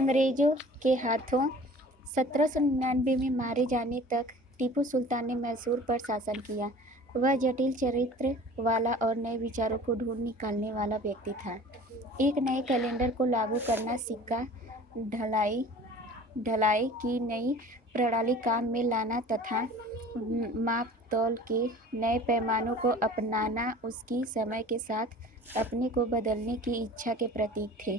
अंग्रेज़ों के हाथों 1799 में मारे जाने तक टीपू सुल्तान ने मैसूर पर शासन किया। वह जटिल चरित्र वाला और नए विचारों को ढूंढ निकालने वाला व्यक्ति था। एक नए कैलेंडर को लागू करना, सिक्का ढलाई की नई प्रणाली काम में लाना तथा माप तौल के नए पैमानों को अपनाना उसकी समय के साथ अपने को बदलने की इच्छा के प्रतीक थे।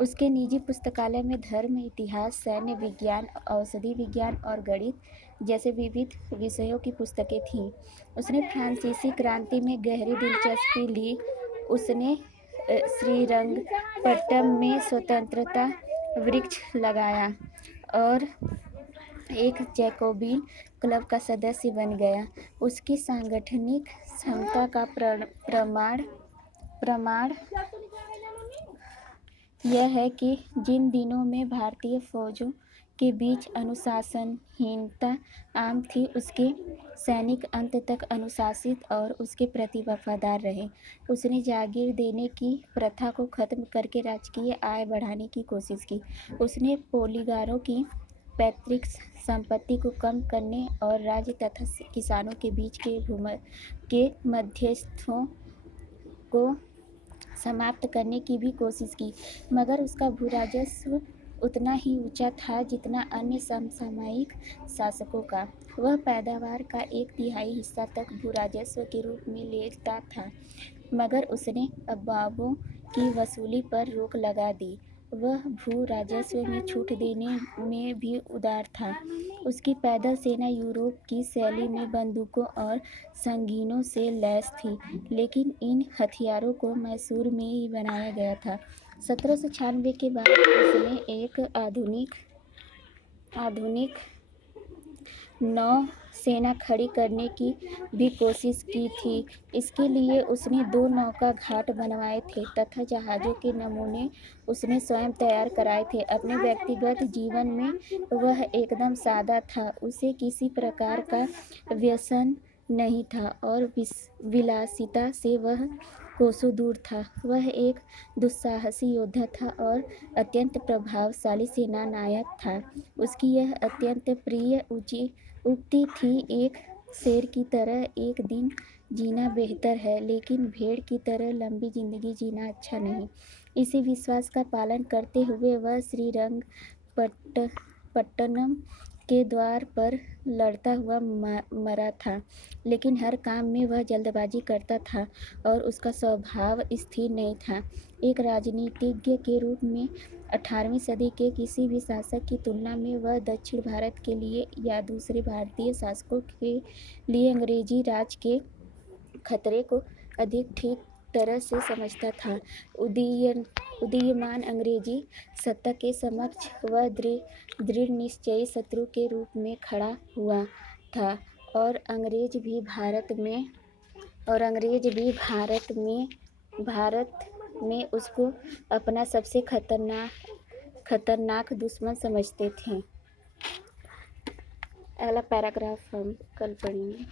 उसके निजी पुस्तकालय में धर्म, इतिहास, सैन्य विज्ञान, औषधि विज्ञान और गणित जैसे विविध विषयों की पुस्तकें थीं। उसने फ्रांसीसी क्रांति में गहरी दिलचस्पी ली। उसने श्रीरंगपट्टम में स्वतंत्रता वृक्ष लगाया और एक जैकोबिन क्लब का सदस्य बन गया। उसकी सांगठनिक क्षमता का प्रमाण यह है कि जिन दिनों में भारतीय फौजों के बीच अनुशासनहीनता आम थी, उसके सैनिक अंत तक अनुशासित और उसके प्रति वफादार रहे। उसने जागीर देने की प्रथा को खत्म करके राजकीय आय बढ़ाने की कोशिश की। उसने पोलीगारों की पैतृक संपत्ति को कम करने और राज्य तथा किसानों के बीच के मध्यस्थों को समाप्त करने की भी कोशिश की, मगर उसका भूराजस्व उतना ही ऊंचा था जितना अन्य समसामयिक शासकों का। वह पैदावार का 1/3 हिस्सा तक भूराजस्व के रूप में लेता था, मगर उसने अबाबों की वसूली पर रोक लगा दी। वह भू राजस्व में छूट देने में भी उदार था। उसकी पैदल सेना यूरोप की शैली में बंदूकों और संगीनों से लैस थी, लेकिन इन हथियारों को मैसूर में ही बनाया गया था। 1796 के बाद उसने एक आधुनिक नौसेना खड़ी करने की भी कोशिश की थी। इसके लिए उसने 2 नौका घाट बनवाए थे तथा जहाज़ों के नमूने उसने स्वयं तैयार कराए थे। अपने व्यक्तिगत जीवन में वह एकदम सादा था। उसे किसी प्रकार का व्यसन नहीं था और विलासिता से वह कोसों दूर था। वह एक दुस्साहसी योद्धा था और अत्यंत प्रभावशाली सेनानायक था। उसकी यह अत्यंत प्रिय उक्ति थी, एक शेर की तरह एक दिन जीना बेहतर है, लेकिन भेड़ की तरह लंबी जिंदगी जीना अच्छा नहीं। इसी विश्वास का पालन करते हुए वह श्रीरंगपट्टनम के द्वार पर लड़ता हुआ मरा था, लेकिन हर काम में वह जल्दबाजी करता था और उसका स्वभाव स्थिर नहीं था। एक राजनीतिज्ञ के रूप में 18वीं सदी के किसी भी शासक की तुलना में वह दक्षिण भारत के लिए या दूसरे भारतीय शासकों के लिए अंग्रेजी राज के खतरे को अधिक ठीक तरह से समझता था। उदीयमान अंग्रेजी सत्ता के समक्ष वह दृढ़ निश्चयी शत्रु के रूप में खड़ा हुआ था और अंग्रेज भी भारत में उसको अपना सबसे खतरनाक दुश्मन समझते थे। अगला पैराग्राफ हम कल पढ़ेंगे।